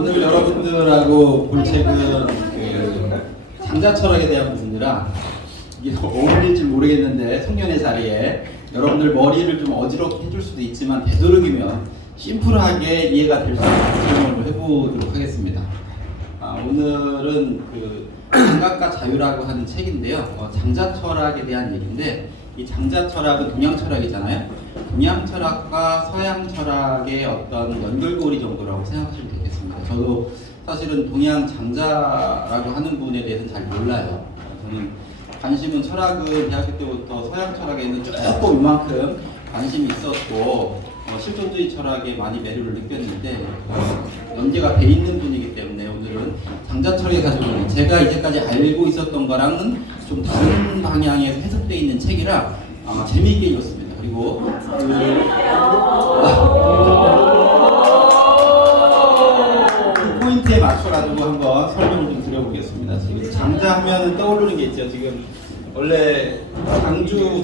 오늘 여러분들하고 볼 책은 그 장자철학에 대한 부분이라 이게 어울릴지 모르겠는데 송년회 자리에 여러분들 머리를 좀 어지럽게 해줄 수도 있지만 되도록이면 심플하게 이해가 될 수 있는 설명을 해보도록 하겠습니다. 오늘은 그 감각과 자유라고 하는 책인데요. 장자철학에 대한 얘기인데 이 장자철학은 동양철학이잖아요. 동양철학과 서양철학의 어떤 연결고리 정도라고 생각하시면 되겠습니다. 저도 사실은 동양 장자라고 하는 부분에 대해서는 잘 몰라요. 저는 관심은 철학은 대학교 때부터 서양 철학에는 조금 이만큼 관심이 있었고 실존주의 철학에 많이 매료를 느꼈는데 연계가 돼 있는 분이기 때문에 오늘은 장자철학이 가지고 있는 제가 이제까지 알고 있었던 거랑은 좀 다른 방향에서 해석되어 있는 책이라 재미있게 읽었습니다. 그리고 그 포인트에 맞춰가지고 한번 설명을 좀 드려보겠습니다. 지금 장자하면 떠오르는 게 있죠. 지금 원래 장주죠?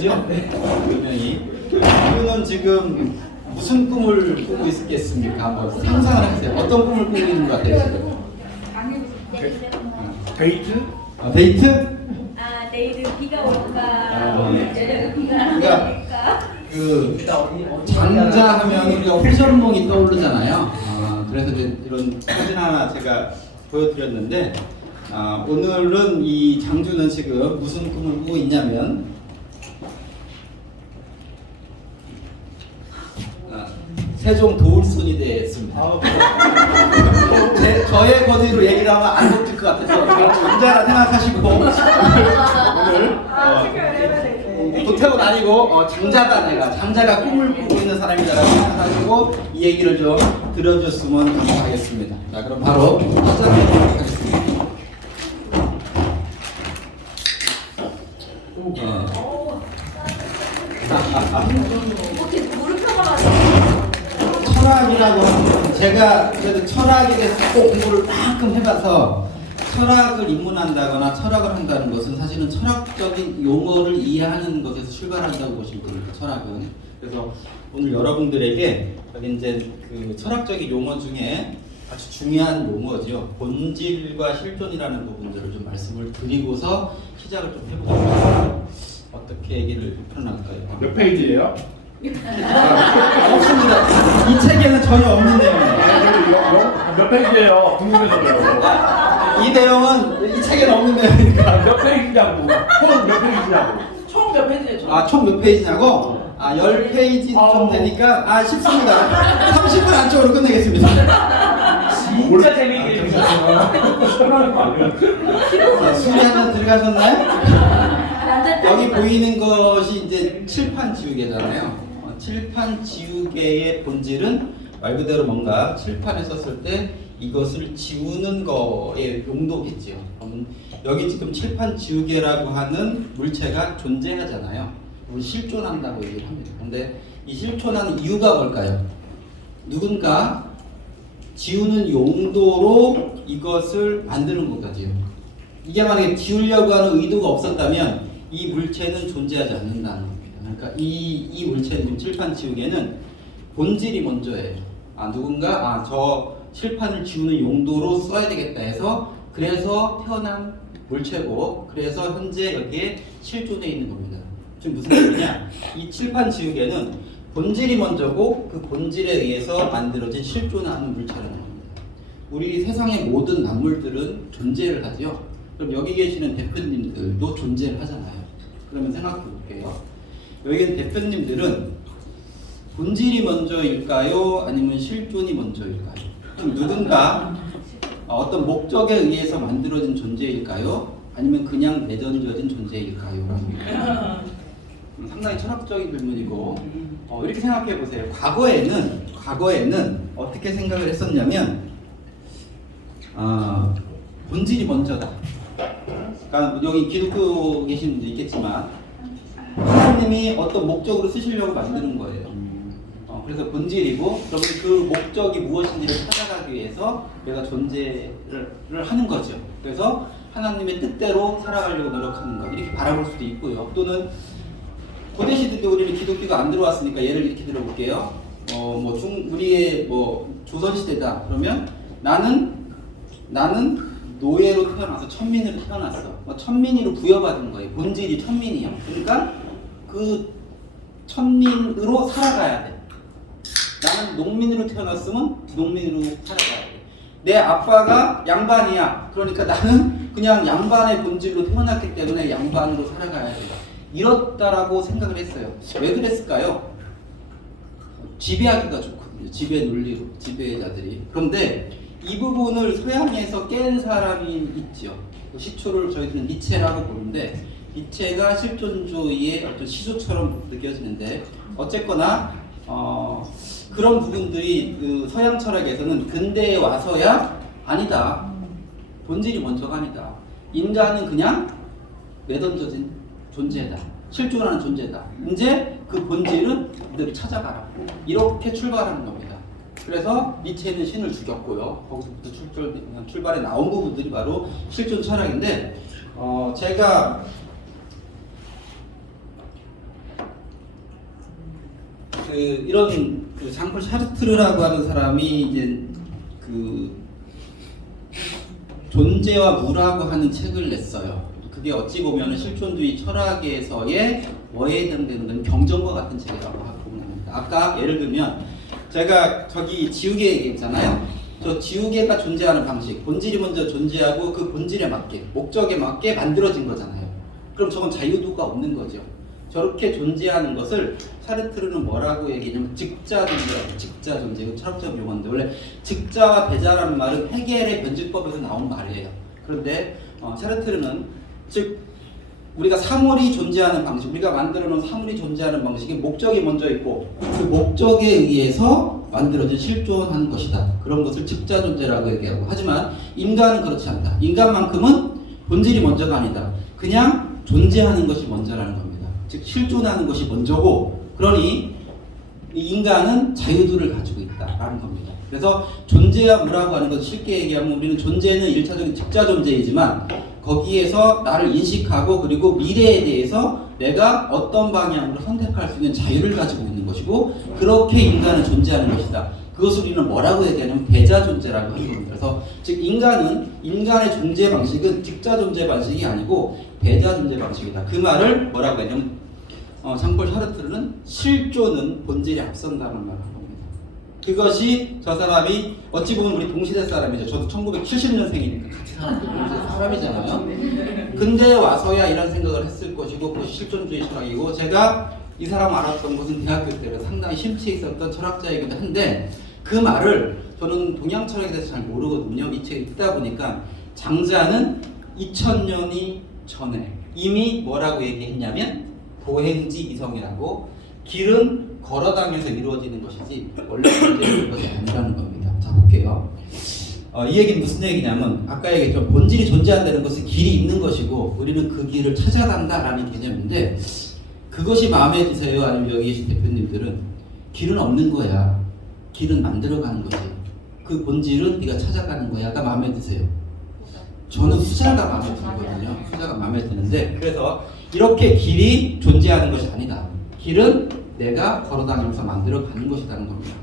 분명히 장주는 지금 무슨 꿈을 꾸고 있겠습니까? 한번 상상을 해보세요. 어떤 꿈을 꾸고 있는 것 같아요 지금? 데이트? 데이트? 내일은 비가 올까? 네. 비가 안 그러니까 올까? 그 장자하면 우리가 호전몽이 떠오르잖아요. 그래서 이런 사진 하나 제가 보여드렸는데 오늘은 이 장주는 지금 무슨 꿈을 꾸고 있냐면 세종 도울손이 됐습니다. 저의 권위로 얘기를 하면 안 먹힐 것 같아서 장자라 생각하시고 오늘 도태우는 아니고 장자다 내가 장자가 꿈을 꾸고 있는 사람이다라고 생각하시고 이 얘기를 좀 들어줬으면 감사하겠습니다. 자 그럼 바로 시작해보도록 하겠습니다. 어떻게 무릎 펴가지고 철학이라고 하면 제가 그래도 철학에 대해서 꼭 공부를 만큼 해봐서 철학을 입문한다거나 철학을 한다는 것은 사실은 철학적인 용어를 이해하는 것에서 출발한다고 보시면 됩니다. 철학은. 그래서 오늘 여러분들에게 여기 이제 그 철학적인 용어 중에 아주 중요한 용어죠. 본질과 실존이라는 부분들을 좀 말씀을 드리고서 시작을 좀 해보겠습니다. 어떻게 얘기를 풀어나갈까요? 몇 페이지예요? 없습니다. 이 책에는 전혀 없는 내용이에요. 몇 페이지예요? 궁금해서요. 이 내용은 이 책에는 없는 내용이니까. 몇 페이지냐고. 총 몇 페이지냐고. 총 몇 페이지예요? 총 몇 페이지냐고? 10페이지 좀 되니까 쉽습니다. 30분 안쪽으로 끝내겠습니다. 진짜 재미있게 읽으셨어요. 술이 한잔 들어가셨나요? 여기 보이는 것이 이제 칠판 지우개잖아요. 칠판 지우개의 본질은 말 그대로 뭔가 칠판에 썼을 때 이것을 지우는 거의 용도겠죠. 여기 지금 칠판 지우개라고 하는 물체가 존재하잖아요. 실존한다고 얘기를 합니다. 그런데 이 실존하는 이유가 뭘까요? 누군가 지우는 용도로 이것을 만드는 것까지요. 이게 만약에 지우려고 하는 의도가 없었다면 이 물체는 존재하지 않는다는 겁니다. 그러니까 이 물체는 칠판 지우개는 본질이 먼저예요. 누군가 저 칠판을 지우는 용도로 써야 되겠다 해서 그래서 태어난 물체고 그래서 현재 여기에 실존해 있는 겁니다. 지금 무슨 얘기냐? 이 칠판 지우개는 본질이 먼저고 그 본질에 의해서 만들어진 실존하는 물체라는 겁니다. 우리 세상의 모든 만물들은 존재를 하죠. 그럼 여기 계시는 대표님들도 존재를 하잖아요. 그러면 생각해 볼게요. 여기 계신 대표님들은 본질이 먼저일까요? 아니면 실존이 먼저일까요? 그럼 누군가 어떤 목적에 의해서 만들어진 존재일까요? 아니면 그냥 내던져진 존재일까요? 상당히 철학적인 질문이고 이렇게 생각해 보세요. 과거에는 어떻게 생각을 했었냐면 본질이 먼저다. 그러니까 여기 기독교 계신 분도 있겠지만 하나님이 어떤 목적으로 쓰시려고 만드는 거예요. 그래서 본질이고 그러면 그 목적이 무엇인지를 찾아가기 위해서 내가 존재를 하는 거죠. 그래서 하나님의 뜻대로 살아가려고 노력하는 것 이렇게 바라볼 수도 있고요. 또는 고대 시대 때 우리는 기독교가 안 들어왔으니까 예를 이렇게 들어볼게요. 우리의 조선 시대다 그러면 나는 노예로 태어나서 천민으로 태어났어. 천민이로 부여받은 거예요. 본질이 천민이야. 그러니까 그 천민으로 살아가야 돼. 나는 농민으로 태어났으면 농민으로 살아가야 돼. 내 아빠가 양반이야. 그러니까 나는 그냥 양반의 본질로 태어났기 때문에 양반으로 살아가야 돼. 이렇다라고 생각을 했어요. 왜 그랬을까요? 지배하기가 좋거든요. 지배 논리로, 지배자들이. 그런데 이 부분을 서양에서 깬 사람이 있죠. 그 시초를 저희들은 니체라고 부르는데, 니체가 실존주의의 어떤 시초처럼 느껴지는데, 어쨌거나 그런 부분들이 그 서양 철학에서는 근대에 와서야 아니다. 본질이 먼저가 아니다. 인간은 그냥 내던져진 존재다. 실존하는 존재다. 이제 그 본질은 너희들이 찾아가라. 이렇게 출발하는 겁니다. 그래서 니체는 신을 죽였고요. 거기서부터 출발에 나온 부분들이 바로 실존 철학인데, 제가 이런 장폴 샤르트르라고 하는 사람이 이제 존재와 무라고 하는 책을 냈어요. 그게 어찌 보면 실존주의 철학에서의 뭐에 해당되는 경전과 같은 책이라고 보면 됩니다. 아까 예를 들면 제가 저기 지우개 얘기했잖아요. 저 지우개가 존재하는 방식, 본질이 먼저 존재하고 그 본질에 맞게, 목적에 맞게 만들어진 거잖아요. 그럼 저건 자유도가 없는 거죠. 저렇게 존재하는 것을 사르트르는 뭐라고 얘기하냐면 즉자존재라고. 즉자존재, 이건 철학적 용어인데 원래 즉자와 배자라는 말은 헤겔의 변질법에서 나온 말이에요. 그런데 사르트르는 즉 우리가 사물이 존재하는 방식, 우리가 만들어놓은 사물이 존재하는 방식이 목적이 먼저 있고 그 목적에 의해서 만들어진 실존하는 것이다. 그런 것을 즉자존재라고 얘기하고, 하지만 인간은 그렇지 않다. 인간만큼은 본질이 먼저가 아니다. 그냥 존재하는 것이 먼저라는 겁니다. 즉 실존하는 것이 먼저고, 그러니 이 인간은 자유도를 가지고 있다라는 겁니다. 그래서 존재와 무라고 하는 것, 쉽게 얘기하면 우리는 존재는 1차적인 즉자존재이지만 거기에서 나를 인식하고 그리고 미래에 대해서 내가 어떤 방향으로 선택할 수 있는 자유를 가지고 있는 것이고, 그렇게 인간은 존재하는 것이다. 그것을 우리는 뭐라고 얘기하냐면 배자존재라고 하는 겁니다. 그래서 즉 인간의 존재 방식은 즉자존재 방식이 아니고 배자존재 방식이다. 그 말을 뭐라고 했냐면 장폴 샤르트르는 실존은 본질에 앞선다는 말을 한 겁니다. 그것이 저 사람이 어찌 보면 우리 동시대 사람이죠. 저도 1970년생이니까 같이 살았던 사람이잖아요. 근데 와서야 이런 생각을 했을 것이고 그것이 실존주의 철학이고, 제가 이 사람 알았던 것은 대학교 때라 상당히 심취해 있었던 철학자이기도 한데 그 말을 저는 동양 철학에 대해서 잘 모르거든요. 이 책을 읽다 보니까 장자는 2000년이 전에 이미 뭐라고 얘기했냐면 보행지 이성이라고, 길은 걸어다니면서 이루어지는 것이지 원래 존재하는 것이 아니라는 겁니다. 자, 볼게요. 이 얘기는 무슨 얘기냐면 아까 얘기했죠. 본질이 존재한다는 것은 길이 있는 것이고 우리는 그 길을 찾아간다라는 개념인데, 그것이 마음에 드세요? 아니면 여기 계신 대표님들은 길은 없는 거야. 길은 만들어가는 거지. 그 본질은 네가 찾아가는 거야가 마음에 드세요? 저는 후자가 마음에 들거든요. 후자가 마음에 드는데, 그래서 이렇게 길이 존재하는 것이 아니다. 길은 내가 걸어다니면서 만들어가는 것이라는 겁니다.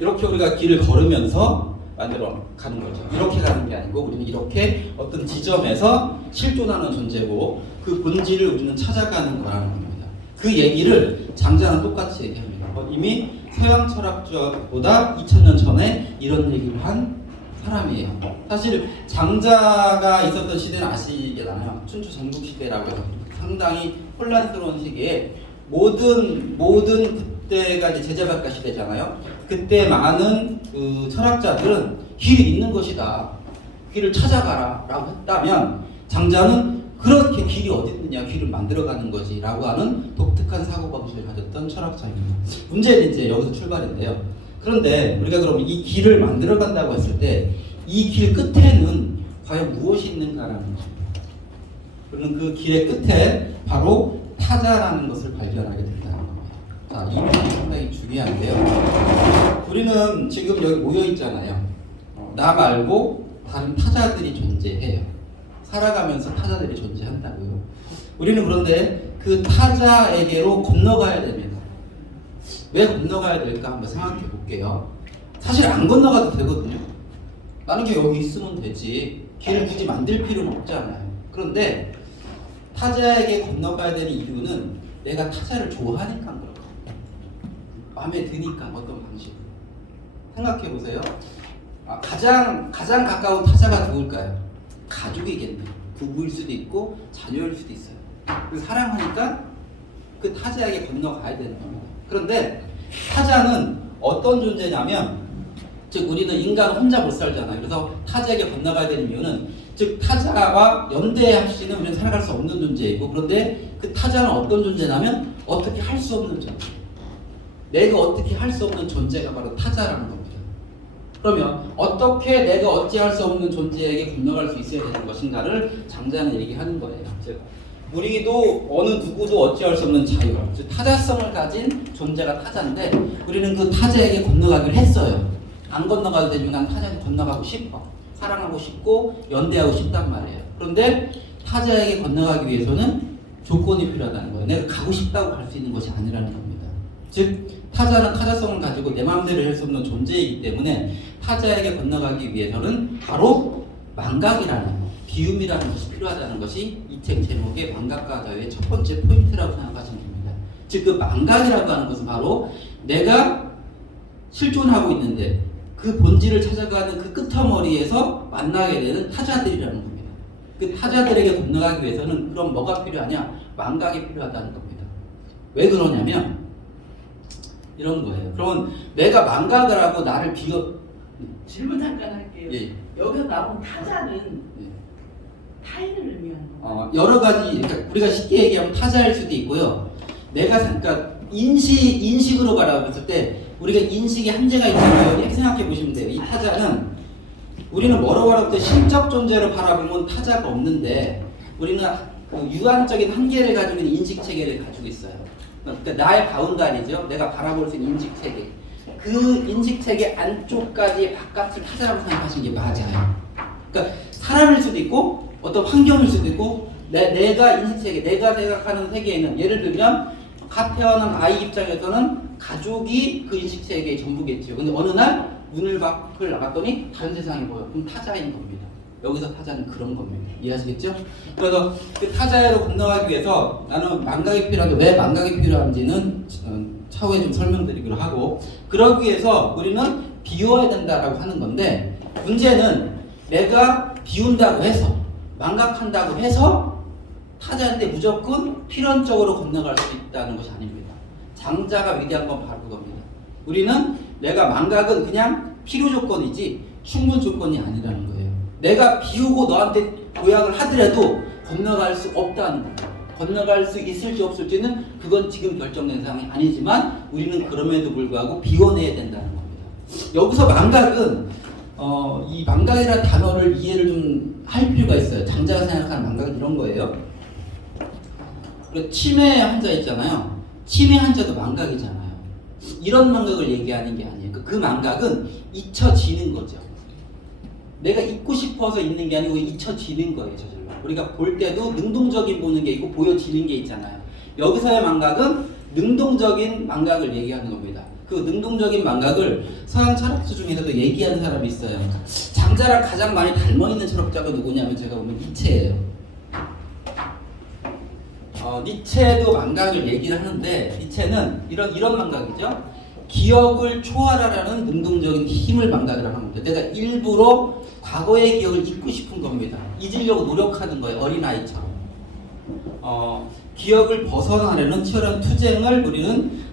이렇게 우리가 길을 걸으면서 만들어 가는 거죠. 이렇게 가는 게 아니고 우리는 이렇게 어떤 지점에서 실존하는 존재고 그 본질을 우리는 찾아가는 거라는 겁니다. 그 얘기를 장자는 똑같이 얘기합니다. 이미 서양 철학자보다 2000년 전에 이런 얘기를 한 사람이에요. 사실 장자가 있었던 시대는 아시잖아요. 춘추 전국시대라고 해서 상당히 혼란스러운 시기에 모든 그때가 이제 제자박가 시대잖아요. 그때 많은 그 철학자들은 길이 있는 것이다. 길을 찾아가라 라고 했다면, 장자는 그렇게 길이 어디 있느냐, 길을 만들어가는 거지 라고 하는 독특한 사고방식을 가졌던 철학자입니다. 문제는 이제 여기서 출발인데요. 그런데 우리가 그러면 이 길을 만들어간다고 했을 때 이 길 끝에는 과연 무엇이 있는가라는 겁니다. 그러면 그 길의 끝에 바로 타자라는 것을 발견하게 된다는 겁니다. 자, 이 부분이 상당히 중요한데요. 우리는 지금 여기 모여 있잖아요. 나 말고 다른 타자들이 존재해요. 살아가면서 타자들이 존재한다고요. 우리는 그런데 그 타자에게로 건너가야 됩니다. 왜 건너가야 될까 한번 생각해 볼게요. 사실 안 건너가도 되거든요. 나는 게 여기 있으면 되지. 길을 굳이 만들 필요는 없잖아요. 그런데 타자에게 건너가야 되는 이유는 내가 타자를 좋아하니까 그런 거예요. 마음에 드니까 어떤 방식으로. 생각해 보세요. 가장 가까운 타자가 누굴까요? 가족이겠네요. 부부일 수도 있고 자녀일 수도 있어요. 그래서 사랑하니까 그 타자에게 건너가야 되는 겁니다. 그런데 타자는 어떤 존재냐면, 즉 우리는 인간은 혼자 못 살잖아요. 그래서 타자에게 건너가야 되는 이유는, 즉 타자와 연대할 수 있는 우리는 살아갈 수 없는 존재이고, 그런데 그 타자는 어떤 존재냐면 어떻게 할 수 없는 존재. 내가 어떻게 할 수 없는 존재가 바로 타자라는 겁니다. 그러면 어떻게 내가 어찌할 수 없는 존재에게 건너갈 수 있어야 되는 것인가를 장자는 얘기하는 거예요. 즉 우리도 어느 누구도 어찌할 수 없는 자유, 즉 타자성을 가진 존재가 타자인데, 우리는 그 타자에게 건너가기를 했어요. 안 건너가도 되지만 난 타자에게 건너가고 싶어. 사랑하고 싶고 연대하고 싶단 말이에요. 그런데 타자에게 건너가기 위해서는 조건이 필요하다는 거예요. 내가 가고 싶다고 갈 수 있는 것이 아니라는 겁니다. 즉 타자는 타자성을 가지고 내 마음대로 할 수 없는 존재이기 때문에 타자에게 건너가기 위해서는 바로 망각이라는, 비움이라는 것이 필요하다는 것이 이 책 제목의 망각과 자유의 첫 번째 포인트라고 생각하시면 됩니다. 즉 그 망각이라고 하는 것은 바로 내가 실존하고 있는데 그 본질을 찾아가는 그 끄트머리에서 만나게 되는 타자들이라는 겁니다. 그 타자들에게 건너가기 위해서는 그럼 뭐가 필요하냐? 망각이 필요하다는 겁니다. 왜 그러냐면 이런 거예요. 그러면 내가 망각을 하고 나를 질문 잠깐 할게요. 예. 여기서 나온 타자는 예. 타인을 의미하는 건가요? 여러 가지, 그러니까 우리가 쉽게 얘기하면 타자일 수도 있고요. 내가 그러니까 인식으로 바라봤을 때 우리가 인식의 한계가 있잖아요. 이렇게 생각해 보시면 돼요. 이 타자는 우리는 뭐라고 바라볼 때 심적 존재로 바라보면 타자가 없는데, 우리는 그 유한적인 한계를 가지고 있는 인식 체계를 가지고 있어요. 그러니까 나의 바운다리죠. 내가 바라볼 수 있는 인식 체계. 그 인식 체계 안쪽까지 바깥을 타자라고 생각하시는 게 맞아요. 그러니까 사람일 수도 있고 어떤 환경일 수도 있고 내가 인식 체계, 내가 생각하는 세계에는, 예를 들면 갓 태어난 아이 입장에서는 가족이 그 인식 체계의 전부겠죠. 근데 어느 날 문을 밖을 나갔더니 다른 세상이 보여. 그럼 타자인 겁니다. 여기서 타자는 그런 겁니다. 이해하시겠죠? 그래서 그 타자로 건너가기 위해서 나는 망각이 필요한데, 왜 망각이 필요한지는 차후에 좀 설명드리기로 하고, 그러기 위해서 우리는 비워야 된다라고 하는 건데, 문제는 내가 비운다고 해서, 망각한다고 해서 타자한테 무조건 필연적으로 건너갈 수 있다는 것이 아닙니다. 장자가 위대한 건 바로 그겁니다. 우리는 내가 망각은 그냥 필요 조건이지 충분 조건이 아니라는 거예요. 내가 비우고 너한테 고약을 하더라도 건너갈 수 없다는 겁니다. 건너갈 수 있을지 없을지는 그건 지금 결정된 상황이 아니지만 우리는 그럼에도 불구하고 비워내야 된다는 겁니다. 여기서 망각은 이 망각이라는 단어를 이해를 좀 할 필요가 있어요. 장자가 생각하는 망각은 이런 거예요. 치매 환자 있잖아요. 치매 환자도 망각이잖아요. 이런 망각을 얘기하는 게 아니에요. 그 망각은 잊혀지는 거죠. 내가 잊고 싶어서 잊는 게 아니고 잊혀지는 거예요. 저절로. 우리가 볼 때도 능동적인 보는 게 있고 보여지는 게 있잖아요. 여기서의 망각은 능동적인 망각을 얘기하는 겁니다. 그 능동적인 망각을 서양 철학자 중에서도 얘기하는 사람이 있어요. 장자랑 가장 많이 닮아있는 철학자가 누구냐면 제가 보면 니체예요. 니체도 망각을 얘기를 하는데, 니체는 이런 망각이죠. 기억을 초월하라는 능동적인 힘을 망각이라고 합니다. 내가 일부러 과거의 기억을 잊고 싶은 겁니다. 잊으려고 노력하는 거예요. 어린아이처럼. 기억을 벗어나려는 치열한 투쟁을 우리는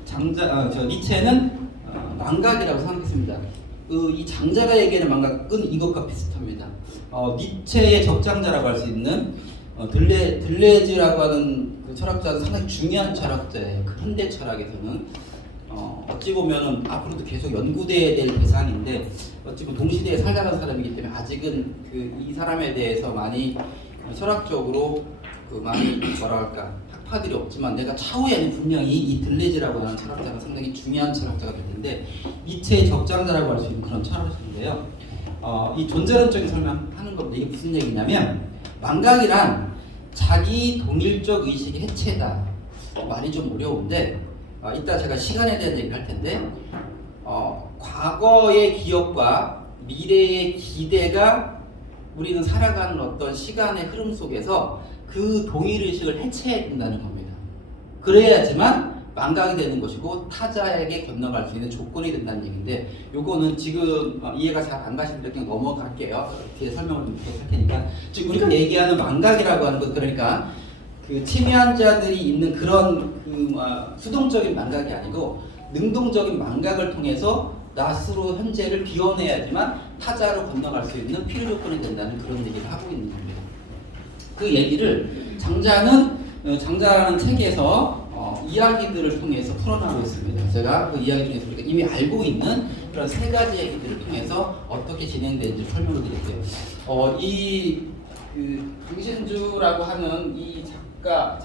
니체는 망각이라고 생각했습니다. 이 장자가 얘기하는 망각은 이것과 비슷합니다. 니체의 적장자라고 할 수 있는 들레즈라고 하는 그 철학자는 상당히 중요한 철학자예요. 그 현대 철학에서는 어찌 보면은 앞으로도 계속 연구돼야 될 대상인데, 어찌 보면 동시대에 살아가는 사람이기 때문에 아직은 이 사람에 대해서 많이 철학적으로 많이 뭐랄까 학파들이 없지만, 내가 차후에는 분명히 이 들레즈라고 하는 철학자가 상당히 중요한 철학자가 될 텐데, 니체의 적장자라고 할 수 있는 그런 철학자인데요. 이 존재론적인 설명하는 겁니다. 이게 무슨 얘기냐면, 망각이란 자기 동일적 의식의 해체다. 말이 좀 어려운데, 이따 제가 시간에 대한 얘기를 할 텐데 과거의 기억과 미래의 기대가 우리는 살아가는 어떤 시간의 흐름 속에서 그 동일의식을 해체해야 된다는 겁니다. 그래야지만 망각이 되는 것이고 타자에게 건너갈 수 있는 조건이 된다는 얘기인데 요거는 지금 이해가 잘 안 가시는 분들 그냥 넘어갈게요. 뒤에 설명을 좀 할 테니까 지금 우리가 얘기하는 망각이라고 하는 것 그러니까 그 치매환자들이 있는 그런 수동적인 망각이 아니고 능동적인 망각을 통해서 나 스스로 현재를 비워내야지만 타자로 건너갈 수 있는 필요 조건이 된다는 그런 얘기를 하고 있는 겁니다. 그 얘기를 장자라는 책에서 이야기들을 통해서 풀어나가고 있습니다. 제가 그 이야기 중에서 우리가 이미 알고 있는 그런 세 가지 얘기들을 통해서 어떻게 진행되는지 설명을 드릴게요. 강신주라고 하는 이 작가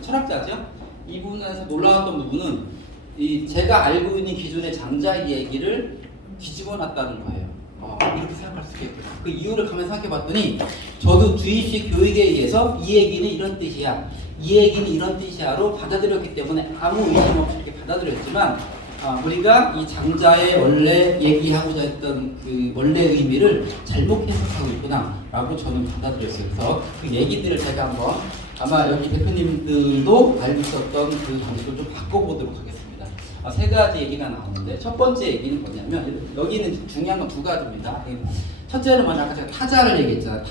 철학자죠. 이분에서 놀라웠던 부분은 제가 알고 있는 기존의 장자 얘기를 뒤집어 놨다는 거예요. 이렇게 생각할 수 있겠구나. 그 이유를 가만히 생각해봤더니 저도 주입식 교육에 의해서 이 얘기는 이런 뜻이야, 이 얘기는 이런 뜻이야로 받아들였기 때문에 아무 의심 없이 이렇게 받아들였지만 우리가 이 장자의 원래 얘기하고자 했던 그 원래 의미를 잘못 해석하고 있구나 라고 저는 받아들였어요. 그래서 그 얘기들을 제가 한번 아마 여기 대표님들도 알고 있었던 그 방식을 좀 바꿔보도록 하겠습니다. 세 가지 얘기가 나오는데 첫 번째 얘기는 뭐냐면 여기는 중요한 건 두 가지입니다. 첫째는 뭐냐, 아까 제가 타자를 얘기했잖아요.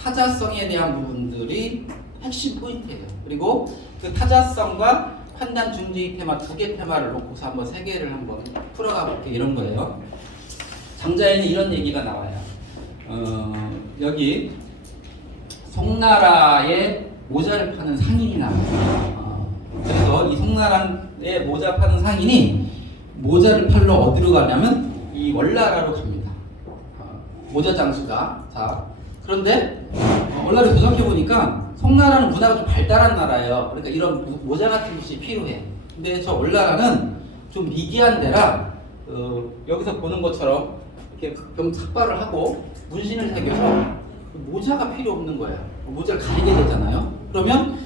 타자성에 대한 부분들이 핵심 포인트예요. 그리고 그 타자성과 판단 중지 테마 두 개 테마를 놓고서 한번 세 개를 한번 풀어가 볼게요. 이런 거예요. 장자에는 이런 얘기가 나와요. 여기 송나라에 모자를 파는 상인이 나와요. 그래서 이 송나라에 모자 파는 상인이 모자를 팔러 어디로 가냐면 이 월나라로 갑니다. 모자 장수가. 자, 그런데 월나라를 도착해 보니까 송나라는 문화가 좀 발달한 나라예요. 그러니까 이런 모자 같은 것이 필요해. 근데 저 월나라는 좀 미개한 데라 여기서 보는 것처럼 이렇게 병 삭발을 하고 문신을 새겨서 모자가 필요 없는 거예요. 모자를 가리게 되잖아요. 그러면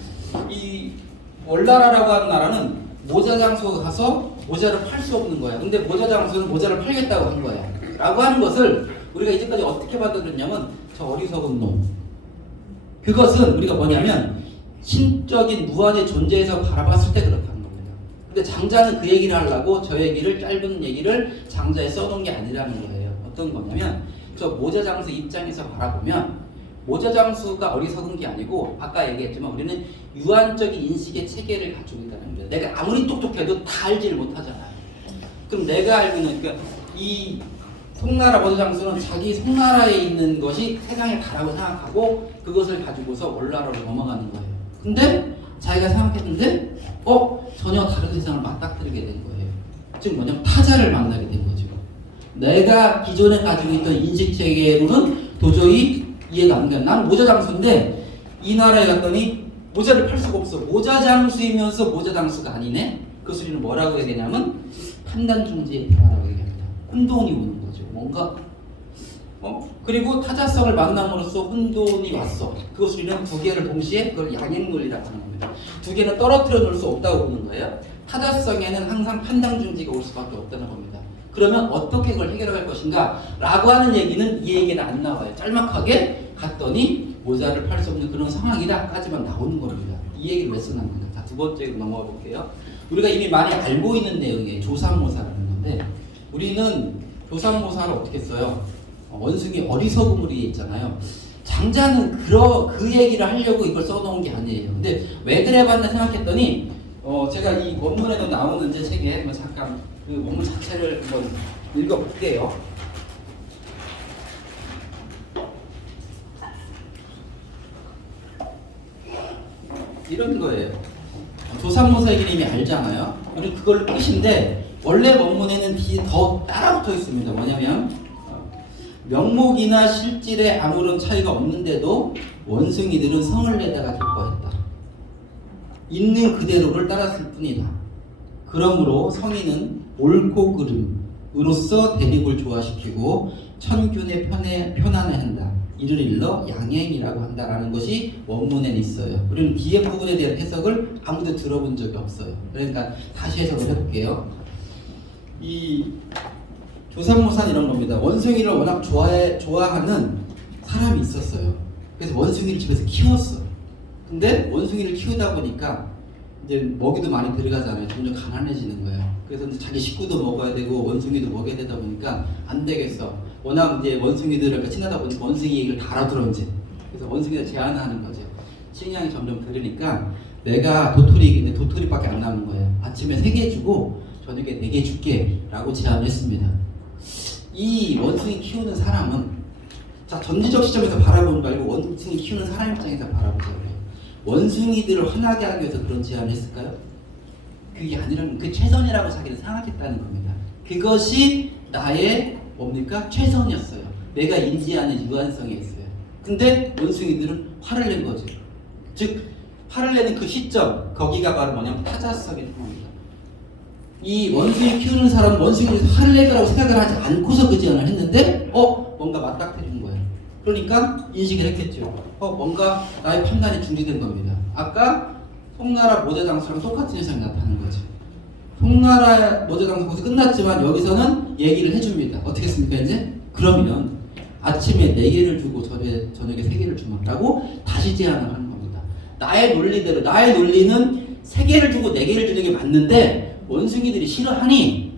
이 월나라라고 하는 나라는 모자 장소에 가서 모자를 팔 수 없는 거야. 근데 모자 장소는 모자를 팔겠다고 한 거야. 라고 하는 것을 우리가 이제까지 어떻게 받아들였냐면 저 어리석은 놈. 그것은 우리가 뭐냐면 신적인 무한의 존재에서 바라봤을 때 그렇다는 겁니다. 근데 장자는 그 얘기를 하려고 저 얘기를 짧은 얘기를 장자에 써놓은 게 아니라는 거예요. 어떤 거냐면 저 모자 장수 입장에서 바라보면 모자 장수가 어리석은 게 아니고 아까 얘기했지만 우리는 유한적인 인식의 체계를 가지고 있다는 겁니다. 내가 아무리 똑똑해도 다 알지를 못하잖아요. 그럼 내가 알고 있는 그러니까 이 송나라 모자 장수는 자기 송나라에 있는 것이 세상에 다라고 생각하고 그것을 가지고서 월나라로 넘어가는 거예요. 근데 자기가 생각했는데 전혀 다른 세상을 맞닥뜨리게 된 거예요. 즉 뭐냐면 타자를 만나게 된 거죠. 내가 기존에 가지고 있던 인식 체계로는 도저히 이해가 안 가요. 나는 모자 장수인데 이 나라에 갔더니 모자를 팔 수가 없어. 모자 장수이면서 모자 장수가 아니네. 그것을 우리는 뭐라고 해야 되냐면 판단 중지의 변화라고 얘기합니다. 혼돈이 오는 거죠. 뭔가 그리고 타자성을 만남으로써 혼돈이 왔어. 그것을 우리는 두 개를 동시에 그걸 양행론이라고 하는 겁니다. 두 개는 떨어뜨려 놓을 수 없다고 보는 거예요. 타자성에는 항상 판단 중지가 올 수밖에 없다는 겁니다. 그러면 어떻게 그걸 해결할 것인가? 라고 하는 얘기는 이 얘기는 안 나와요. 짤막하게 갔더니 모자를 팔 수 없는 그런 상황이다까지만 나오는 겁니다. 이 얘기를 왜 써놨는가? 자, 두 번째로 넘어가 볼게요. 우리가 이미 많이 알고 있는 내용이에요. 조삼모사라는 건데 우리는 조삼모사를 어떻게 써요? 원숭이 어리석음으로 있잖아요. 장자는 그 얘기를 하려고 이걸 써놓은 게 아니에요. 근데 왜 그래봤나 생각했더니 제가 이 원문에도 나오는 제 책에 잠깐 그 원문 자체를 한번 읽어볼게요. 이런 거예요. 조삼모사 얘기는 이미 알잖아요. 우리 그걸 끝인데 원래 원문에는 더 따라붙어 있습니다. 뭐냐면 명목이나 실질에 아무런 차이가 없는데도 원숭이들은 성을 내다가 기뻐했다. 있는 그대로를 따랐을 뿐이다. 그러므로 성인은 옳고 그름으로써 대립을 조화시키고 천균의 편안해한다. 이를 일러 양행이라고 한다라는 것이 원문에 있어요. 우리는 뒤에 부분에 대한 해석을 아무도 들어본 적이 없어요. 그러니까 다시 해석을 해볼게요. 이 조삼모산 이런 겁니다. 원숭이를 워낙 좋아하는 사람이 있었어요. 그래서 원숭이를 집에서 키웠어요. 근데 원숭이를 키우다 보니까 이제 먹이도 많이 들어가잖아요. 점점 가난해지는 거예요. 그래서 이제 자기 식구도 먹어야 되고 원숭이도 먹여야 되다 보니까 안 되겠어. 워낙 이제 원숭이들과 친하다 보니까 원숭이 얘기를 다 알아들었지. 그래서 원숭이가 제안하는 거죠. 식량이 점점 들으니까 내가 도토리인데 도토리밖에 안 남은 거예요. 아침에 3개 주고 저녁에 4개 줄게 라고 제안을 했습니다. 이 원숭이 키우는 사람은 자 전지적 시점에서 바라보는 거 말고 원숭이 키우는 사람 입장에서 바라보자고요. 원숭이들을 화나게 하기 위해서 그런 제안을 했을까요? 그게 아니라면 그 최선이라고 자기는 생각했다는 겁니다. 그것이 나의 뭡니까? 최선이었어요. 내가 인지하는 유한성이 있어요. 근데 원숭이들은 화를 낸 거죠. 즉 화를 내는 그 시점 거기가 바로 뭐냐면 타자성의 상황입니다. 이 원숭이 키우는 사람은 원숭이에서 화를 낼 거라고 생각을 하지 않고서 그 제안을 했는데 뭔가 맞닥뜨린 거예요. 그러니까 인식을 했겠죠. 뭔가 나의 판단이 중지된 겁니다. 아까 송나라 모자장수랑 똑같은 현상이 나타나는 거죠. 송나라 모자장수 거기서 끝났지만 여기서는 얘기를 해줍니다. 어떻게 했습니까 이제? 그러면 아침에 4개를 주고 저녁에 3개를 주겠다고 다시 제안을 하는 겁니다. 나의 논리대로 나의 논리는 3개를 주고 4개를 주는 게 맞는데 원숭이들이 싫어하니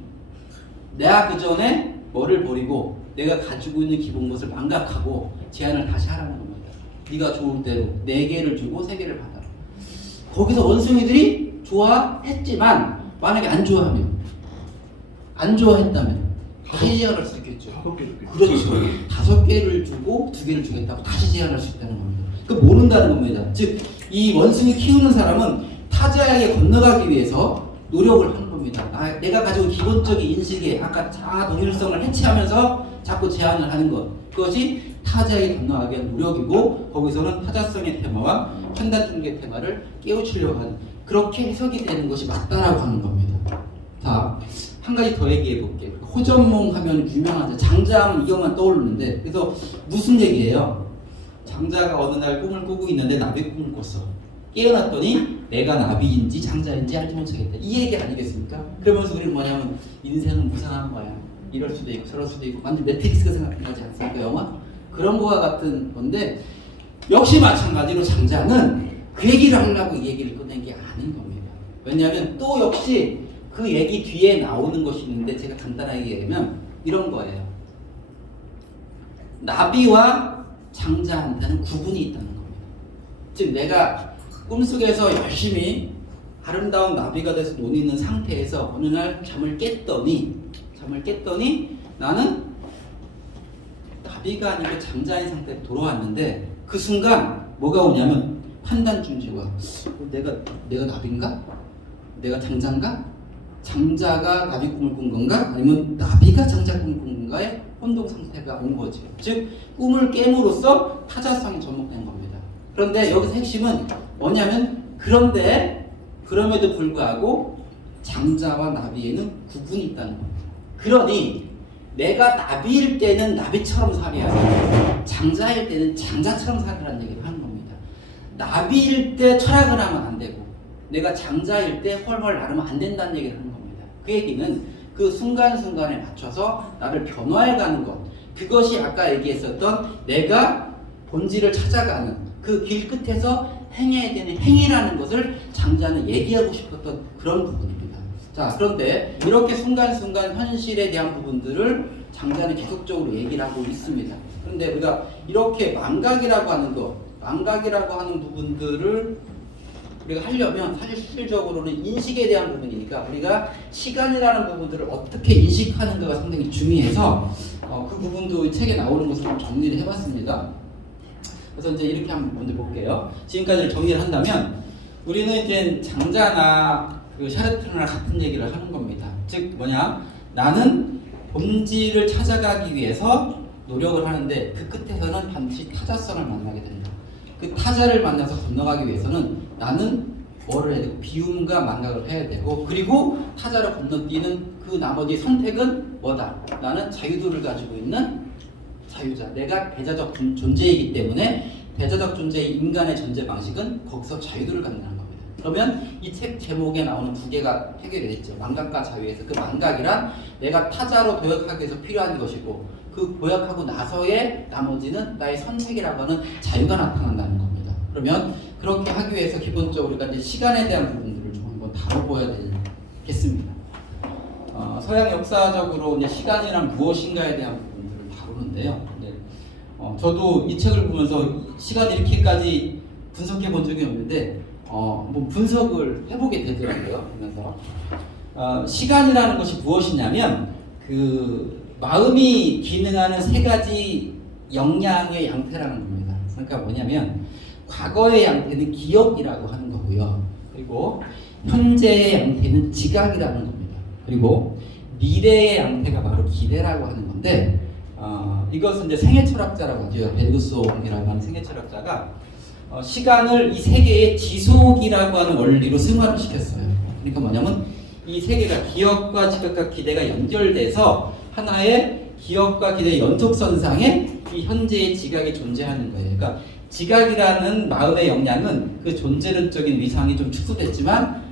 내가 그 전에 뭐를 버리고 내가 가지고 있는 기본 것을 망각하고 제안을 다시 하라는 겁니다. 네가 좋을 대로 4개를 주고 3개를 받아라. 거기서 원숭이들이 좋아했지만 만약에 안 좋아했다면 다시 제안할 수 있겠죠. 5개 줄게. 그렇죠. 5개를 주고 2개를 주겠다고 다시 제안할 수 있다는 겁니다. 그 모른다는 겁니다. 즉 이 원숭이 키우는 사람은 타자에게 건너가기 위해서 노력을 하는 겁니다. 내가 가지고 기본적인 인식에 아까 자아 동일성을 해체하면서 자꾸 제안을 하는 것, 그것이 타자에게 건너가기 위한 노력이고 거기서는 타자성의 테마와 판단 중개의 테마를 깨우치려고 하는 그렇게 해석이 되는 것이 맞다라고 하는 겁니다. 자, 한 가지 더 얘기해 볼게요. 호전몽 하면 유명한 장자하면 이것만 떠오르는데 그래서 무슨 얘기예요? 장자가 어느 날 꿈을 꾸고 있는데 나비 꿈을 꿨어. 깨어났더니 내가 나비인지 장자인지 알지 못하겠다. 이 얘기 아니겠습니까? 그러면서 우리는 뭐냐면 인생은 무상한 거야. 이럴 수도 있고 저럴 수도 있고 완전 매트릭스가 생각나지 않습니까? 영화? 그런 거와 같은 건데 역시 마찬가지로 장자는 그 얘기를 하려고 이 얘기를 꺼낸 게 아닌 겁니다. 왜냐하면 또 역시 그 얘기 뒤에 나오는 것이 있는데 제가 간단하게 얘기하면 이런 거예요. 나비와 장자한테는 구분이 있다는 겁니다. 즉 내가 꿈속에서 열심히 아름다운 나비가 돼서 논있는 상태에서 어느 날 잠을 깼더니 나는 나비가 아니고 장자인 상태로 돌아왔는데 그 순간 뭐가 오냐면 판단 중지가 내가 나비인가? 내가 장자인가? 장자가 나비 꿈을 꾼 건가? 아니면 나비가 장자 꿈을 꾼 건가의 혼동 상태가 온 거죠. 즉 꿈을 깨므로써 타자성이 접목된 겁니다. 그런데 여기서 핵심은 뭐냐면 그럼에도 불구하고 장자와 나비에는 구분이 있다는 겁니다. 그러니 내가 나비일 때는 나비처럼 살아야 하고 장자일 때는 장자처럼 살아라는 얘기를 하는 겁니다. 나비일 때 철학을 하면 안 되고 내가 장자일 때 헐헐 나르면 안 된다는 얘기를 하는 겁니다. 그 얘기는 그 순간순간에 맞춰서 나를 변화해가는 것, 그것이 아까 얘기했었던 내가 본질을 찾아가는 그 길 끝에서 행해야 되는 행위라는 것을 장자는 얘기하고 싶었던 그런 부분입니다. 자, 그런데 이렇게 순간순간 현실에 대한 부분들을 장자는 계속적으로 얘기를 하고 있습니다. 그런데 우리가 이렇게 망각이라고 하는 부분들을 우리가 하려면 사실 실질적으로는 인식에 대한 부분이니까 우리가 시간이라는 부분들을 어떻게 인식하는가가 상당히 중요해서 그 부분도 책에 나오는 것을 좀 정리를 해봤습니다. 그래서 이제 이렇게 한번 먼저 볼게요. 지금까지를 정리를 한다면 우리는 이제 장자나 그 샤르트르나 같은 얘기를 하는 겁니다. 즉 뭐냐? 나는 본질을 찾아가기 위해서 노력을 하는데 그 끝에서는 반드시 타자성을 만나게 된다. 그 타자를 만나서 건너가기 위해서는 나는 뭐를 해야 되고 비움과 망각을 해야 되고 그리고 타자를 건너뛰는 그 나머지 선택은 뭐다? 나는 자유도를 가지고 있는 자유자. 내가 대자적 존재이기 때문에 대자적 존재의 인간의 존재 방식은 거기서 자유도를 갖는다는 겁니다. 그러면 이 책 제목에 나오는 두 개가 해결이 됐죠. 망각과 자유에서. 그 망각이란 내가 타자로 도약하기 위해서 필요한 것이고 그 도약하고 나서의 나머지는 나의 선택이라고 하는 자유가 나타난다는 겁니다. 그러면 그렇게 하기 위해서 기본적으로 우리가 이제 시간에 대한 부분들을 좀 한번 다뤄봐야 되겠습니다. 서양 역사적으로 이제 시간이란 무엇인가에 대한 부분들을 다루는데요. 저도 이 책을 보면서 시간을 이렇게까지 분석해 본 적이 없는데 뭐 분석을 해보게 되더라고요. 보면서 시간이라는 것이 무엇이냐면 그 마음이 기능하는 세 가지 역량의 양태라는 겁니다. 그러니까 뭐냐면 과거의 양태는 기억이라고 하는 거고요. 그리고 현재의 양태는 지각이라는 겁니다. 그리고 미래의 양태가 바로 기대라고 하는 건데 이것은 이제 생애철학자라고 하죠. 베르그송이라고 하는 생애철학자가 시간을 이 세 개의 지속이라고 하는 원리로 승화를 시켰어요. 그러니까 뭐냐면 이 세 개가 기억과 지각과 기대가 연결돼서 하나의 기억과 기대의 연속선상에 이 현재의 지각이 존재하는 거예요. 그러니까 지각이라는 마음의 역량은 그 존재론적인 위상이 좀 축소됐지만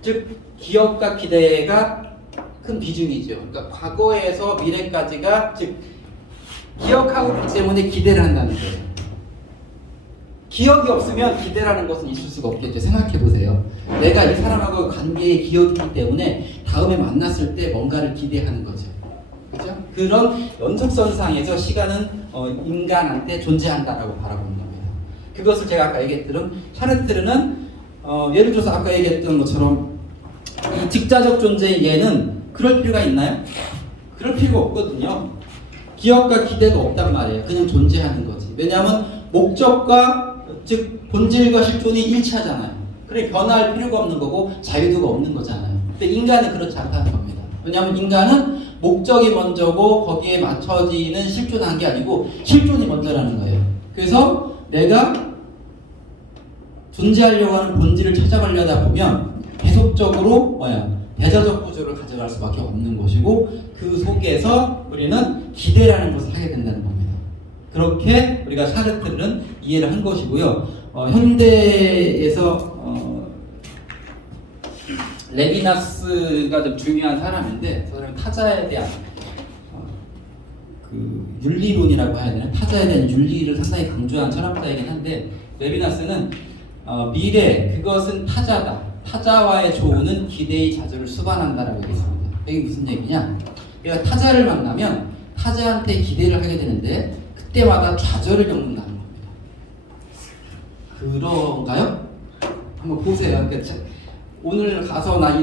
즉 기억과 기대가 큰 비중이죠. 그러니까 과거에서 미래까지가 즉 기억하고 있기 때문에 기대를 한다는 거예요. 기억이 없으면 기대라는 것은 있을 수가 없겠죠. 생각해 보세요. 내가 이 사람하고 관계의 기억이 있기 때문에 다음에 만났을 때 뭔가를 기대하는 거죠. 그렇죠? 그런 연속선상에서 시간은 인간한테 존재한다라고 바라보는 겁니다. 그것을 제가 아까 얘기했던 샤르트르는 예를 들어서 아까 얘기했던 것처럼 이 직자적 존재의 예는 그럴 필요가 있나요? 그럴 필요가 없거든요. 기억과 기대가 없단 말이에요. 그냥 존재하는 거지. 왜냐하면 목적과 즉 본질과 실존이 일치하잖아요. 그래 변화할 필요가 없는 거고 자유도가 없는 거잖아요. 근데 인간은 그렇지 않다는 겁니다. 왜냐하면 인간은 목적이 먼저고 거기에 맞춰지는 실존한 게 아니고 실존이 먼저라는 거예요. 그래서 내가 존재하려고 하는 본질을 찾아가려다 보면 계속적으로 대자적 구조를 가져갈 수밖에 없는 것이고 그 속에서 우리는 기대라는 것을 하게 된다는 겁니다. 그렇게 우리가 샤르트르는 이해를 한 것이고요. 현대에서 레비나스가 좀 중요한 사람인데 저 사람은 타자에 대한 그 윤리론이라고 해야 되나? 타자에 대한 윤리를 상당히 강조한 철학자이긴 한데 레비나스는 미래 그것은 타자다. 타자와의 조우는 기대의 자주를 수반한다라고 얘기했습니다. 이게 무슨 얘기냐? 우리가 타자를 만나면 타자한테 기대를 하게 되는데 그때마다 좌절을 겪는다는 겁니다. 그런가요? 한번 보세요. 그러니까 오늘 가서 나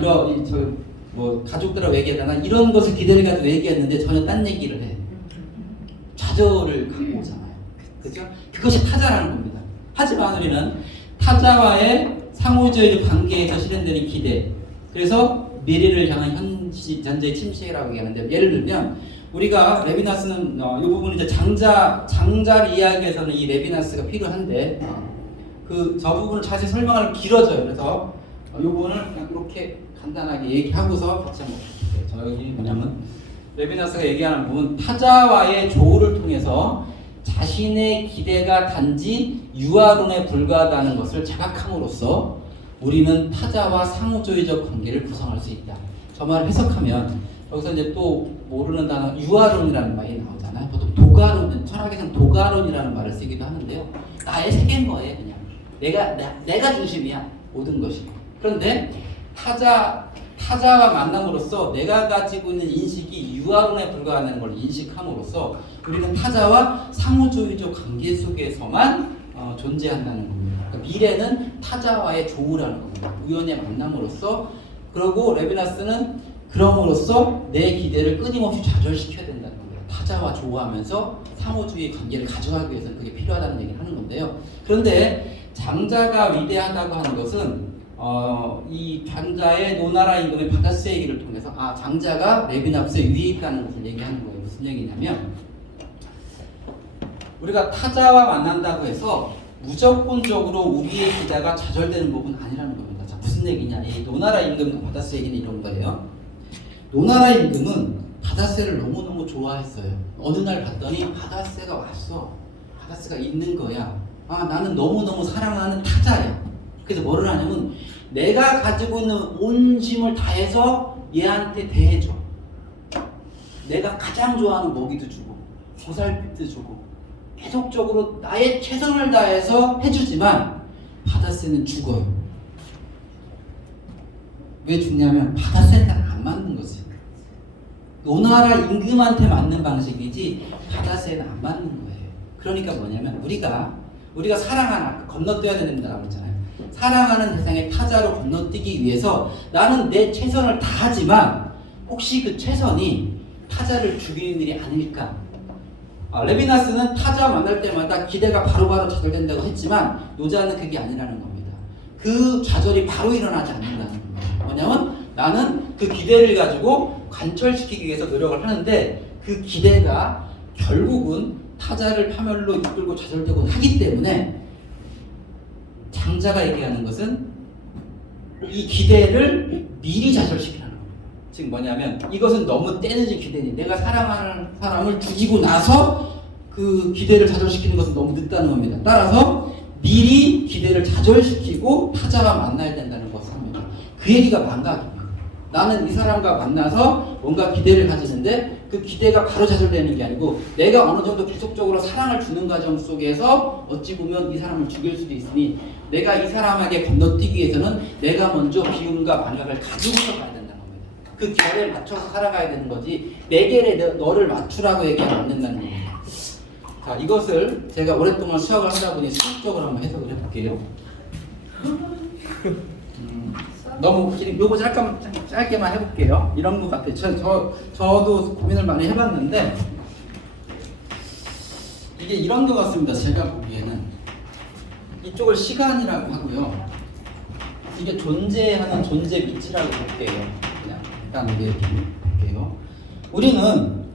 뭐 가족들하고 얘기하다 나 이런 것을 기대를 가지고 얘기했는데 전혀 딴 얘기를 해. 좌절을 갖고 오잖아요. 그죠? 그것이 타자라는 겁니다. 하지만 우리는 타자와의 상호주의 관계에서 실현되는 기대. 그래서 미래를 향한 현재의 침체라고 얘기하는데 예를 들면 우리가 레비나스는 이 부분 이제 장자를 이야기해서는 이 레비나스가 필요한데 저 부분을 자세히 설명하면 길어져요. 그래서 이 부분을 그냥 이렇게 간단하게 얘기하고서 같이 한번 볼게요. 저기 뭐냐면 레비나스가 얘기하는 부분 타자와의 조우를 통해서 자신의 기대가 단지 유아론에 불과하다는 것을 자각함으로써 우리는 타자와 상호주의적 관계를 구성할 수 있다. 저 말을 해석하면 여기서 이제 또 모르는 단어 유아론이라는 말이 나오잖아요. 보통 도가론, 철학에서는 도가론이라는 말을 쓰기도 하는데요. 나의 세계인 거예요, 그냥. 내가 중심이야, 모든 것이. 그런데 타자와 만남으로써 내가 가지고 있는 인식이 유아론에 불과하다는 걸 인식함으로써 우리는 타자와 상호주의적 관계 속에서만 존재한다는 겁니다. 그러니까 미래는 타자와의 조우라는 겁니다. 우연의 만남으로써. 그리고 레비나스는 그럼으로써 내 기대를 끊임없이 좌절시켜야 된다는 겁니다. 타자와 조우하면서 상호주의 관계를 가져가기 위해서는 그게 필요하다는 얘기를 하는 건데요. 그런데 장자가 위대하다고 하는 것은 이 장자의 노나라 임금의 바다스 얘기를 통해서 장자가 레비나스에 위에 있다는 것을 얘기하는 거예요. 무슨 얘기냐면 우리가 타자와 만난다고 해서 무조건적으로 우리의 기대가 좌절되는 부분은 아니라는 겁니다. 자, 무슨 얘기냐? 이 노나라 임금과 바다스 얘기는 이런 거예요. 노나라 임금은 바다새를 너무너무 좋아했어요. 어느 날 봤더니 바다새가 왔어. 바다새가 있는 거야. 아, 나는 너무너무 사랑하는 타자야. 그래서 뭐를 하냐면 내가 가지고 있는 온 힘을 다해서 얘한테 대해줘. 내가 가장 좋아하는 먹이도 주고 보살핌도 주고 계속적으로 나의 최선을 다해서 해주지만 바다새는 죽어요. 왜 죽냐면 바다새는 안 맞는 거지. 오나라 임금한테 맞는 방식이지 바다새는 안 맞는 거예요. 그러니까 뭐냐면 우리가 사랑하는, 건너뛰어야 된다고 했잖아요. 사랑하는 대상의 타자로 건너뛰기 위해서 나는 내 최선을 다하지만 혹시 그 최선이 타자를 죽이는 일이 아닐까? 레비나스는 타자 만날 때마다 기대가 바로바로 좌절된다고 했지만 노자는 그게 아니라는 겁니다. 그 좌절이 바로 일어나지 않는다는 겁니다. 뭐냐면 나는 그 기대를 가지고 관철시키기 위해서 노력을 하는데 그 기대가 결국은 타자를 파멸로 이끌고 좌절되곤 하기 때문에 장자가 얘기하는 것은 이 기대를 미리 좌절시키라는 겁니다. 즉 뭐냐면 이것은 너무 떼늦은 기대니 내가 사랑하는 사람을 죽이고 나서 그 기대를 좌절시키는 것은 너무 늦다는 겁니다. 따라서 미리 기대를 좌절시키고 타자와 만나야 된다는 것을 합니다. 그 얘기가 망각입니다. 나는 이 사람과 만나서 뭔가 기대를 가지는데 그 기대가 바로 좌절되는 게 아니고 내가 어느 정도 계속적으로 사랑을 주는 과정 속에서 어찌 보면 이 사람을 죽일 수도 있으니 내가 이 사람에게 건너뛰기 위해서는 내가 먼저 비움과 망각을 가지고서 가야 된다는 겁니다. 그 결에 맞춰서 살아가야 되는 거지 내 결에 너를 맞추라고 얘기하면 안 된다는 겁니다. 자, 이것을 제가 오랫동안 수학을 하다 보니 수학적으로 한번 해석을 해볼게요. 너무 요거 짧게만 해볼게요. 이런 것 같아요. 저도 고민을 많이 해봤는데 이게 이런 것 같습니다. 제가 보기에는 이쪽을 시간이라고 하고요. 이게 존재하는 존재 위치라고 볼게요. 그냥 일단 이렇게 볼게요. 우리는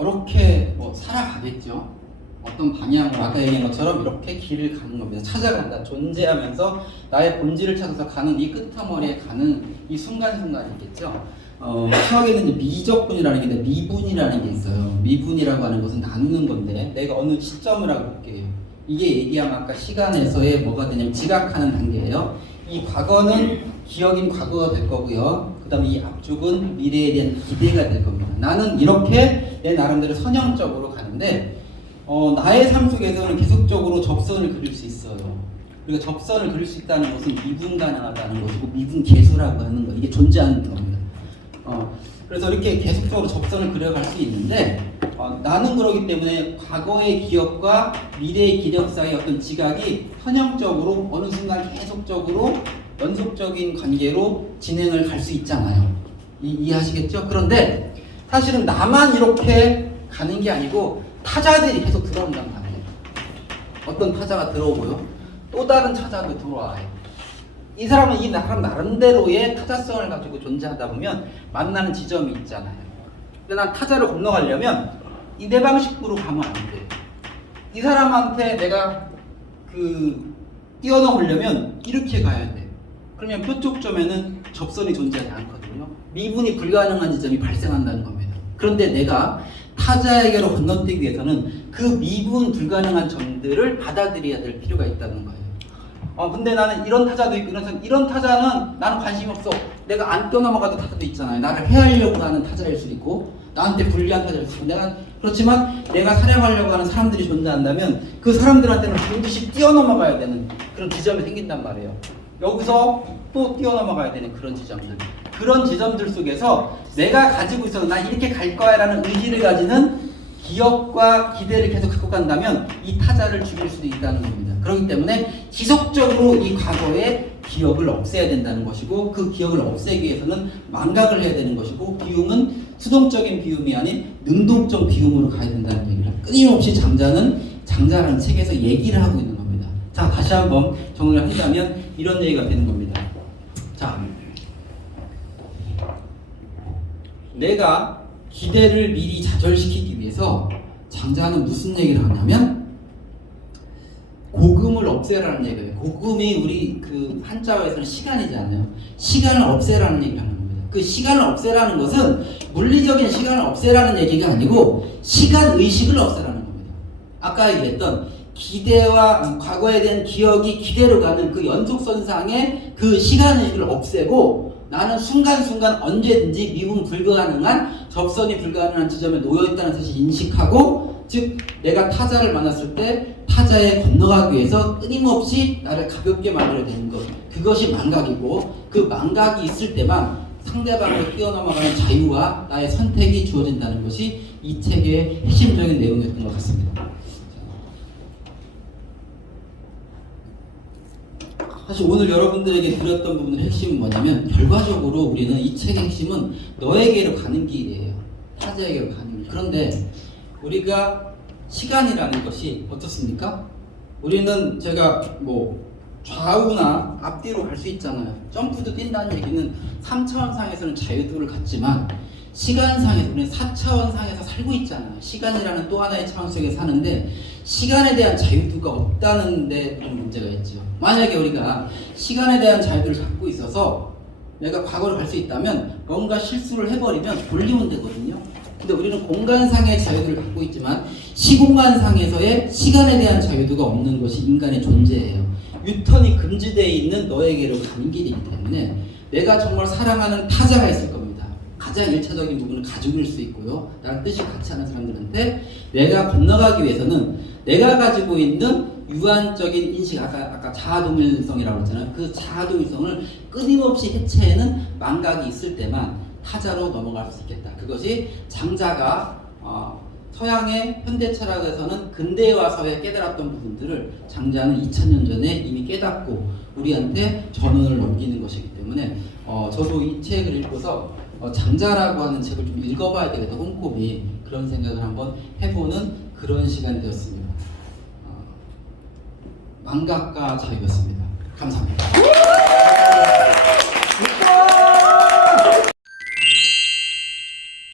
이렇게 뭐 살아가겠죠. 어떤 방향으로 아까 얘기한 것처럼 이렇게 길을 가는 겁니다. 찾아간다. 존재하면서 나의 본질을 찾아서 가는 이 끄트머리에 가는 이 순간순간이겠죠. 수학에는 이제 미적분이라는 게 있는데 미분이라는 게 있어요. 미분이라고 하는 것은 나누는 건데 내가 어느 시점을 하고 볼게요. 이게 얘기하면 아까 시간에서의 뭐가 되냐면 지각하는 단계예요. 이 과거는 기억인 과거가 될 거고요. 그 다음에 이 앞쪽은 미래에 대한 기대가 될 겁니다. 나는 이렇게 내 나름대로 선형적으로 가는데 나의 삶 속에서는 계속적으로 접선을 그릴 수 있어요. 그리고 접선을 그릴 수 있다는 것은 미분 가능하다는 것이고 미분 계수라고 하는 거 이게 존재하는 겁니다. 그래서 이렇게 계속적으로 접선을 그려갈 수 있는데 나는 그러기 때문에 과거의 기억과 미래의 기억 사이의 어떤 지각이 선형적으로 어느 순간 계속적으로 연속적인 관계로 진행을 갈 수 있잖아요. 이해하시겠죠? 그런데 사실은 나만 이렇게 가는 게 아니고 타자들이 계속 들어온단 말이에요. 어떤 타자가 들어오고요. 또 다른 타자도 들어와요. 이 사람은 이 사람 나름대로의 타자성을 가지고 존재하다 보면 만나는 지점이 있잖아요. 근데 난 타자를 건너가려면 이 내 방식으로 가면 안 돼. 이 사람한테 내가 뛰어넘으려면 이렇게 가야 돼. 그러면 표쪽점에는 접선이 존재하지 않거든요. 미분이 불가능한 지점이 발생한다는 겁니다. 그런데 내가 타자에게로 건너뛰기 위해서는 그 미분 불가능한 점들을 받아들여야 될 필요가 있다는 거예요. 근데 나는 이런 타자도 있고 이런 타자는 나는 관심이 없어. 내가 안 뛰어넘어가도 타자도 있잖아요. 나를 해하려고 하는 타자일 수도 있고 나한테 불리한 타자일 수도 있고 그렇지만 내가 사냥하려고 하는 사람들이 존재한다면 그 사람들한테는 반드시 뛰어넘어가야 되는 그런 지점이 생긴단 말이에요. 여기서 또 뛰어넘어가야 되는 그런 지점들 속에서 내가 가지고 있어서 나 이렇게 갈 거야 라는 의지를 가지는 기억과 기대를 계속 갖고 간다면 이 타자를 죽일 수도 있다는 겁니다. 그렇기 때문에 지속적으로 이 과거의 기억을 없애야 된다는 것이고 그 기억을 없애기 위해서는 망각을 해야 되는 것이고 비움은 수동적인 비움이 아닌 능동적 비움으로 가야 된다는 얘기를 끊임없이 장자라는 책에서 얘기를 하고 있는 겁니다. 자, 다시 한번 정리를 한다면 이런 얘기가 되는 겁니다. 자, 내가 기대를 미리 좌절시키기 위해서 장자는 무슨 얘기를 하냐면 고금을 없애라는 얘기예요. 고금이 우리 그 한자어에서는 시간이잖아요. 시간을 없애라는 얘기를 하는 겁니다. 그 시간을 없애라는 것은 물리적인 시간을 없애라는 얘기가 아니고 시간 의식을 없애라는 겁니다. 아까 얘기했던 기대와 과거에 대한 기억이 기대로 가는 그 연속선상의 그 시간 의식을 없애고 나는 순간순간 언제든지 미분 불가능한 접선이 불가능한 지점에 놓여있다는 사실을 인식하고, 즉 내가 타자를 만났을 때 타자에 건너가기 위해서 끊임없이 나를 가볍게 만들어야 되는 것, 그것이 망각이고, 그 망각이 있을 때만 상대방을 뛰어넘어가는 자유와 나의 선택이 주어진다는 것이 이 책의 핵심적인 내용이었던 것 같습니다. 사실 오늘 여러분들에게 드렸던 부분의 핵심은 뭐냐면, 결과적으로 우리는 이 책의 핵심은 너에게로 가는 길이에요. 타자에게로 가는 길. 그런데 우리가 시간이라는 것이 어떻습니까? 우리는 제가 뭐 좌우나 앞뒤로 갈 수 있잖아요. 점프도 뛴다는 얘기는 3차원상에서는 자유도를 갖지만 시간상에서 우리는 4차원상에서 살고 있잖아요. 시간이라는 또 하나의 차원 속에 사는데 시간에 대한 자유도가 없다는 데 문제가 있죠. 만약에 우리가 시간에 대한 자유도를 갖고 있어서 내가 과거로 갈 수 있다면 뭔가 실수를 해버리면 돌리면 되거든요. 근데 우리는 공간상의 자유도를 갖고 있지만 시공간상에서의 시간에 대한 자유도가 없는 것이 인간의 존재예요. 유턴이 금지되어 있는 너에게로 가는 길이기 때문에 내가 정말 사랑하는 타자가 있을 겁니다. 가장 1차적인 부분은 가족일 수 있고요. 나랑 뜻이 같이 하는 사람들한테 내가 건너가기 위해서는 내가 가지고 있는 유한적인 인식, 아까 자아동일성이라고 했잖아요. 그 자아동일성을 끊임없이 해체하는 망각이 있을 때만 타자로 넘어갈 수 있겠다. 그것이 장자가 서양의 현대 철학에서는 근대에 와서의 깨달았던 부분들을 장자는 2000년 전에 이미 깨닫고 우리한테 전언을 넘기는 것이기 때문에 저도 이 책을 읽고서 장자라고 하는 책을 좀 읽어봐야 되겠다, 꼼꼼히 그런 생각을 한번 해보는 그런 시간이 되었습니다. 망각과 자유였습니다. 감사합니다.